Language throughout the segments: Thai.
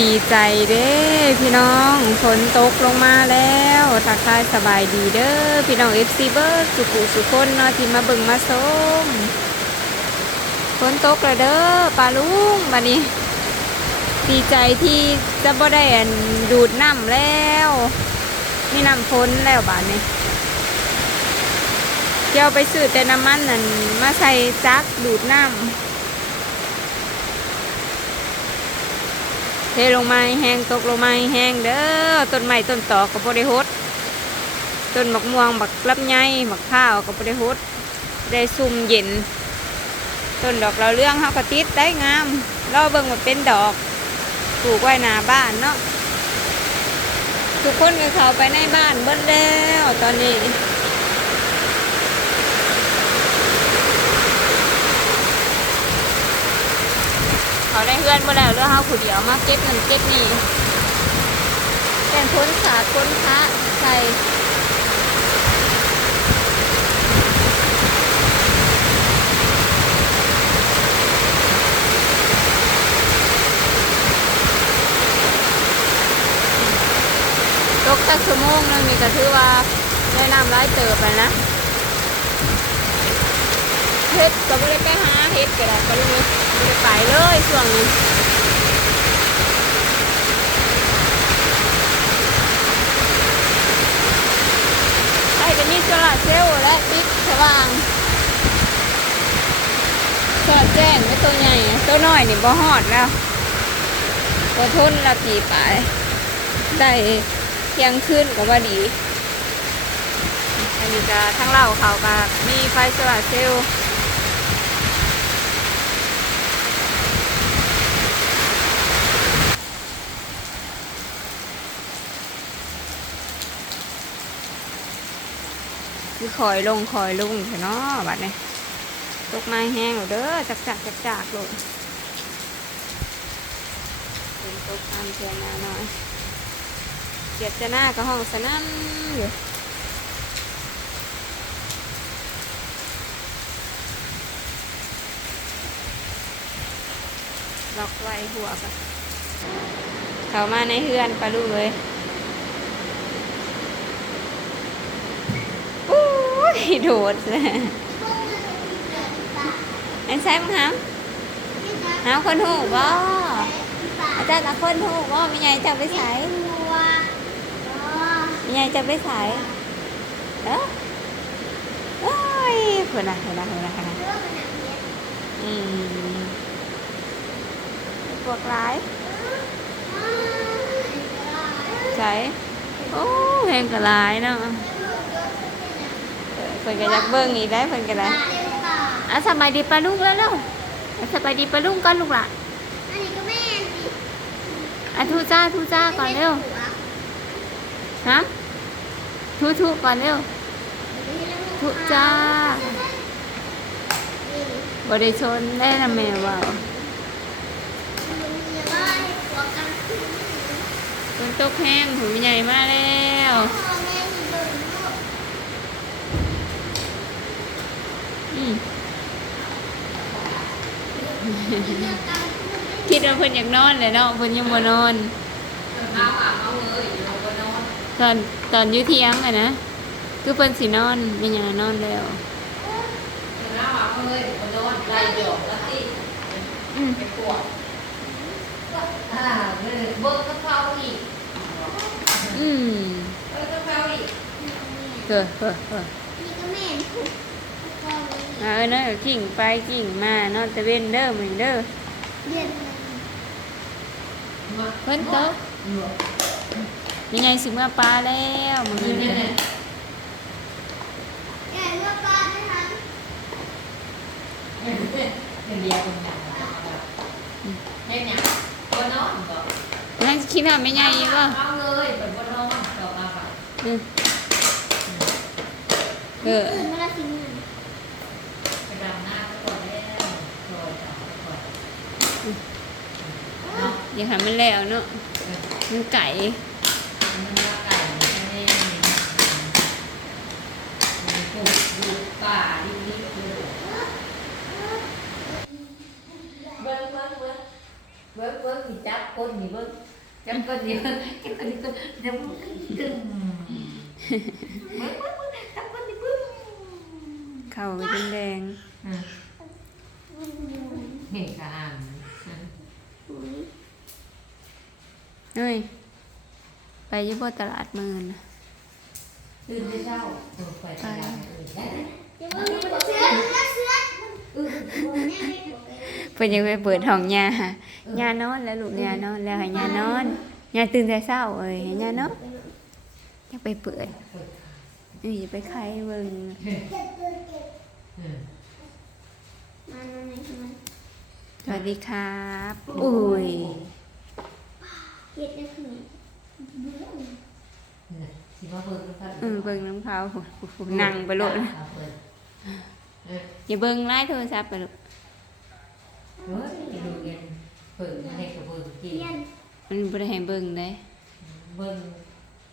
ดีใจเด้พี่น้องฝนตกลงมาแล้วทักทายสบายดีเด้อพี่น้องเอฟซีเบิร์สุขุสุคนเนาะที่มาเบิ่งมาชมฝนตกเลยเด้อปลาลุงบัดนี้ ดีใจที่จะบ่ได้ดูดน้ำแล้วมีน้ำฝนแล้วบาดนี้เจ้าไปซื้อแต่น้ำมันนั่นมาใส่จักดูดน้ำ เท ลงมาให้แห้งตกลงมาให้แห้งเด้อต้นไม้ต้นตอกก็บ่ได้ฮดต้นบักม่วงบักลำไยบักข้าวก็บ่ได้ฮดได้ซุ่มเย็นต้นดอกเราเรื่องเฮาก็ติดได้งามรอเบิ่งว่าเป็นดอกปลูกไว้หน้าบ้านเนาะทุกคนก็เข้าไปในบ้านเบิดแล้วตอนนี้ เขาได้เพื่อนมาแล้วเรื่องเฮาผู้เดียวมาเก็บเงินเก็บนี่เป็นพ้นสาพ้นพระใส่ตกสักชั่วโมงนึงนี่ก็ถือว่าได้น้ำร้ายเติบไปนะเฮ็ดก็ไม่ได้ไปหาเฮ็ดก็ได้ก็เลย ไม่ได้ไปเลยช่วงนี้ไอ้ก็มีโซลาร์เซลล์และติ๊กสว่างโซลาร์แจ้งไม่ตัวใหญ่ตัวน้อยนี่บ่ฮอดแล้วตัวทนละกี่ไปได้เที่ยงคืนก็ว่าดี อันนี้ก็ทั้งเราเขาก็มีไฟโซลาร์เซลล์ คอยลงคอยลงเถอะเนาะบัดนี้ตกไม้แห้งเด้อจักจักจักจักลงฝนตกตามเทียนมาหน่อยเจียดจะหน้ากับห้องสนั่นอยู่ล็อกไว้หัวกันเข้ามาในเฮือนปลาลูกเลย อุ้ ยโดดเลยอันใช่มั้งครับหาคนหูบ่อาจารย์เอาคนหูบ่มีไงจะไปใส่มีไงจะไปใส่เออโอ้ยเพื่อนนะเพื่อนนะเพื่อนนะเพื่อนนะอืมพวกร้ายใช่โอ้เพลงกระลายเนาะ พิ่นก็อยากเบิ่งอีกได้เพิ่นก็ได้อะสบายดีปะลุงแล้วเร็วอะสบายดีปะลุงก่อนลูกล่ะอะทูจ้าทูจ้าก่อนเร็วฮะทูทูก่อนเร็วทูจ้าบ่ได้ชนได้นะแม่ว่าฝนตกแห้งหูใหญ่มาแล้ว คิดว่าเพิ่นอยากนอนเลยเนาะเพิ่นยังบ่นอนตอนตอนอยู่เที่ยงอะนะคือเพิ่นสินอนยังยังนอนแล้วอืมอ่าเบิกกระเพราอีกอืมเบิกกระเพราอีกเออเออ เออเออเนาะกิ่งไปกิ่งมานอนตะเวนเด้อมื้อนี้เด้อเพิ่นตกยังไงสิมาปลาแล้วมื้อนี้เป็นเดียวคนอย่างเฮ็ดหยังบ่นอนบ่นั่นคิดว่าไม่ใหญ่บ่เอาเลยเปิดบ่นอนต่อมาบ่อืมเออ ไปดำหน้าก่อนแล้วโดยจ้ะก่อน เนาะอย่าทำมันแล้วเนาะมันไก่มันว่าไก่แน่ๆนี่ปลูกอยู่ป่าดิบๆอยู่เบิ่งเบิ่งเบิ่งเบิ่งเบิ่งสิจับคนนี่เบิ่งจับก้นเดียวจับก้นเดียวเดี๋ยวมันตึงเบิ้งเบิ้งเบิ้งจับก้นเดียวปึ้งเข่าก็แดงอะเห็นกะอ่าน ๆเอ้ย ไปอยี่บ่ตลาดมือนะตื่นได้เช้าเออไปตลาดเออได้เพิ่นยังไปเปิดห้องยาย่านอนแล้วลูกย่านอนแล้วให้ย่านอนย่าตื่นแต่เช้าเอ้ยให้ย่านอนอยากไปเปิดเปิดเอ้ยอย่าไปไขเบิ่งอืมสวัสดีครับ อุ้ยน่ะ สิมาเปิดก็เปิดเออเบิ่งน้ำเขาโหโหโหนั่งไปโลดเอาเปิดเอออย่าเบิ่งไล่โทรศัพท์ไปลูกเฮ้ยดูเย็นเปิดให้กับเปิดกินมันบ่ได้ให้เบิ่งได้เบิ่ง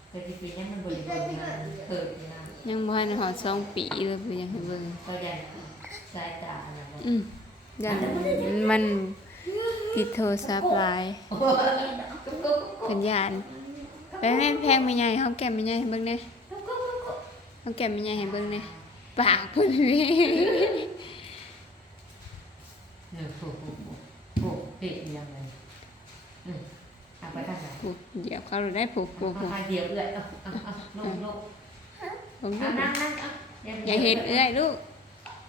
ไปที่ปีนี้มันเบิ่งเบิ่งนะเปิดนะยังบ่ทันฮอดสองปีเลยเพิ่นยังให้เบิ่งก็ยันสายตาอะไรนะอืมยันมันติดโทรศัพท์หลาย โอ้โหกุ๊กกุ๊กกุ๊กเพิ่นยาน ไปแม่แพงไม่ใหญ่เฮาแก้มไม่ใหญ่ให้เบิ่งแหน่กุ๊กกุ๊กกุ๊กเฮาแก้มไม่ใหญ่ให้เบิ่งแหน่ปากเพิ่นนี่เออโผล่โผล่โผล่โผล่เด็กยังไงอืมเอาไปทางไหนผูกเหยียบเขาเลยได้ผูกผูกผูกเอาเดี๋ยวเลยเอาเอาเอาลงลงผมเอานั่งนั่งเอาอย่าเห็นเอ้ยลูก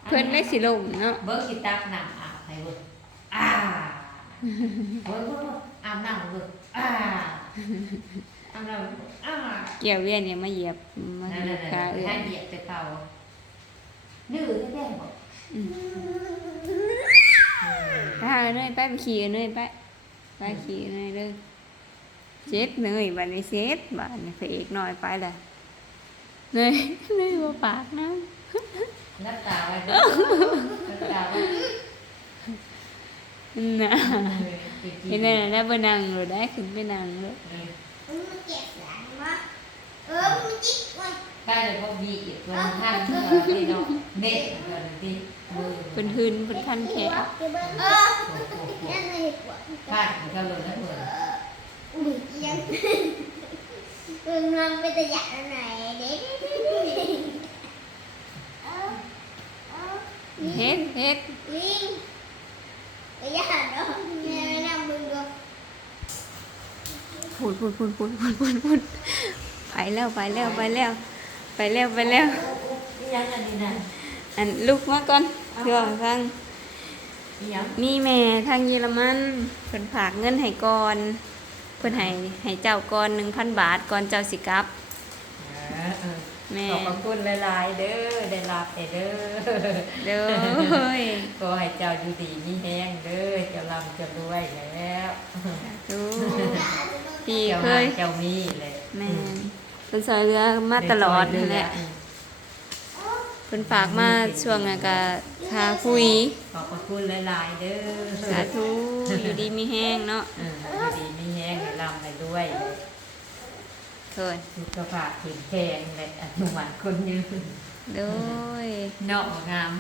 เพิ่นได้สิลมเนาะเบิ้งกีตาร์หนังอาบให้เบิ้งอ่าเบิ้งเบิ้งเบิ้งอาบน้ำเบิ้งอ่า อาบน้ำอ่าเกี่ยวเวียนเนี่ยมาเหยียบมานั่นเหยีนั่ยนบขาเอ้ให้ยเหยียบแต่เก่าดื้อแท้ๆบอกถ้าเนยไปไปขี่เนยไปไปขี่เนยเด้อเจ็ดเนยบัดนี้เซ็ดบัดนี้พระเอกน้อยไปละเนยเนยบ่ปากนะนับตาไว้เด้อนับตาไว้น่ะเห็นไหมแล้วบ่นั่งเลยได้ขึ้นไปนั่งเลย ไปเลยพวกบีอีกลงท่านพี่น้องเด็กกันที่มือเพิ่นหืนเพิ่นคันแขนโอ้โหพลาดเขาเลยนะเหมือน Ừ, ngon bây giờ dặn này để เฮ็ดเฮ็ด Liên Bây giờ đó Nghe năm mừng rồi พูดพูดพูดพูดพูดพูดพูดไปแล้วไปแล้วไปแล้ว ไปแล้วไปแล้วยังอันนี้นะอันลูกมาก่อนเพื่อฟังยังมีแม่ทางเยอรมันเพิ่นฝากเงินให้ก่อน เพิ่นให้ให้เจ้าก่อน1,000บาทก่อนเจ้าสิกลับแม่ขอบพระคุณหลายๆเด้อได้รับแต่เด้อเด้อขอให้เจ้าอยู่ดีมีแห้งเด้อเจ้าลำเจะรวยแล้วดูพี่เจ้าเคหายเจ้ามีเลยแม่ เพิ่นซอยเรือมาตลอดนั่นแหละเพิ่นฝากมาช่วงนั้นก็คาคุยขอบพระคุณหลายๆเด้อสาธุอยู่ดีมีแห้งเนาะเอออยู่ดีมีแห้งให้ลำให้รวยเถิดสุขภาพแข็งแรงและอนุมัติคนยืนโดยเนาะงาม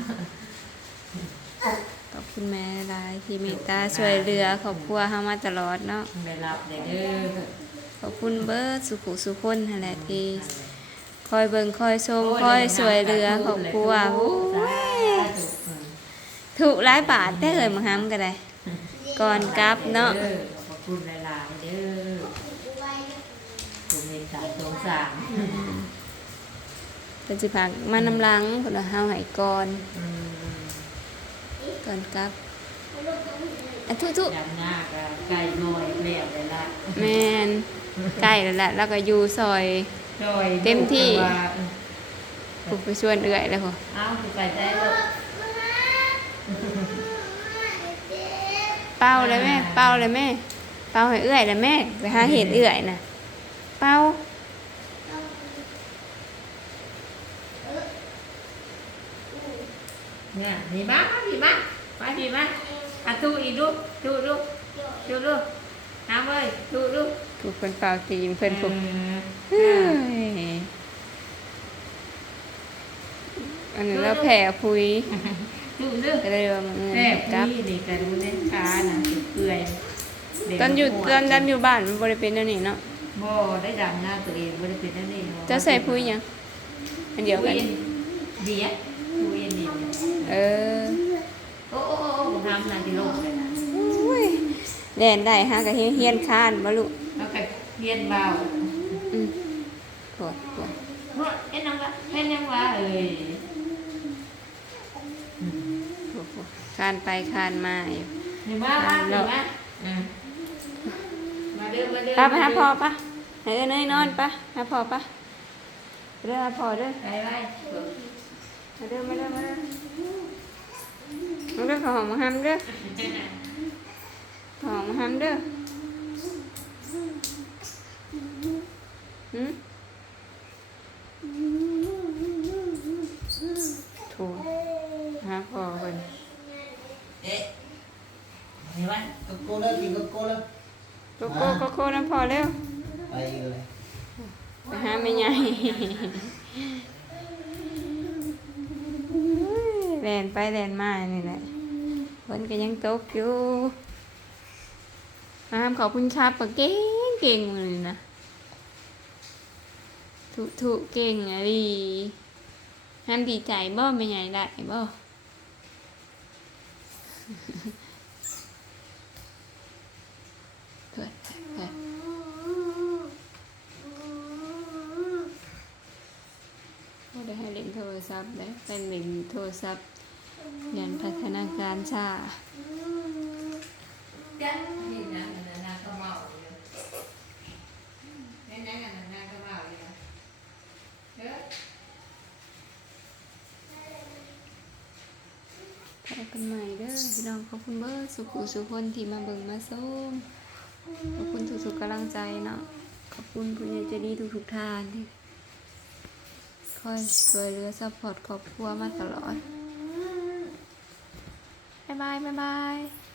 ขอบคุณแม่หลายที่เมตตาช่วยเหลือครอบครัวเฮามาตลอดเนาะได้รับได้เด้อ ขอบคุณเบิร์ดสุขุสุคนนั่นแหละที่คอยเบิ่งคอยชมคอยช่วยเหลือครอบครัวโอ้ยถูกหลายบาทได้เลยมาห้ำกันได้ก่อนกลับเนาะด้อขอบคุณหลายๆเด้อคุณเมตตาสงสารเป็นสิพักมานำหลังเพิ่นว่าเฮาให้ก่อนอืมก่อนกลับอะ ทุทุดำหน้าก็ไก่น้อยแล้วได้ละแม่นใกล้แล้วแหละแล้วก็อยู่ซอย โดยเต็มที่ว่าผูกไปชวนเอื้อยแล้วพอเอ้าสิไปได้ลูกเป้าเลยแม่ เป้าเลยแม่ เป้าให้เอื้อยเลยแม่ไปหาเห็ดเอื้อยน่ะ เป้าเนี่ยดีมากดีมากไปดีมาก อะตู้อีกลูกตู้ลูกตู้ลูกน้ำเอ้ยตู้ลูกผูกเพิ่นเป่าตีนเพิ่นผูกเอเฮ้อยอันนี้เราแผ่คุยตู้ลูกก็เลยว่ามันเงินแม่กลับพี่นี่ก็รู้เล่นช้านะเปื่อยตอนอยู่ตอนดำอยู่บ้านมันบ่ได้เป็นอันนี้เนาะบ่ได้ดำหน้าตัวเองบ่ได้เป็นนั่นเองจะใส่ปุ๋ยหยังอันเดียวกันเดียปุ๋ยอันเดียวเออโอ้โอ้ โอ้โอ้ทำนานที่โลกเลยนะอุ้ยแล่นได้ฮะก็เฮียนคานบ่ลูกแล้วก็เฮียนเบาอืมปวดปวดเนาะเอ็นนังวะเอ็นยังวะเอ้ยปวดปวดคานไปคานมาอยู่เห็นว่าว่าเห็นว่าอะมาเด้อมาเด้อปไปหาพ่อปะให้เอ้ยเนยนอนปะหาพ่อปะเด้อหาพ่อเด้อไปไปมาเด้อมาเด้อมาเด้อ มาเด้อขอหอมมาห้ำเด้อขอหอมมาห้ำเด้อหืมถูกหาพ่อคนเอ๊ะเห็นไหมก็โก้แล้วกินก็โก้แล้วโกโก้โกโก้น้ำพ่อเร็วไปเลยไปหาแม่ใหญ่ แลนไปแลนมานี่แหละฝนก็ยังตกอยู่น้ำขอบคุณครับปะเก่งเก่งเลยนะทุทุเก่งอะไรห้ามดีใจบ่แม่ใหญ่ได้บ่เกิดเกิดไม่ได้ให้เล่นโทรศัพท์นะเป็นเล่นโทรศัพท์ ยนพัฒนาการช้ากันนี่นะนั่นนะก็เมาอยู่นั่นนั่นนะก็เมาอยู่นะเด้อพบกันใหม่เด้อพี่น้องขอบคุณเบอร์สุขุสุคนที่มาเบิ่งมาส้มขอบคุณทุกๆกำลังใจเนาะขอบคุณผู้ใหญ่ใจดีทุกๆท่านที่คอยช่วยเหลือซัพพอร์ตครอบครัวมาตลอด บ๊าย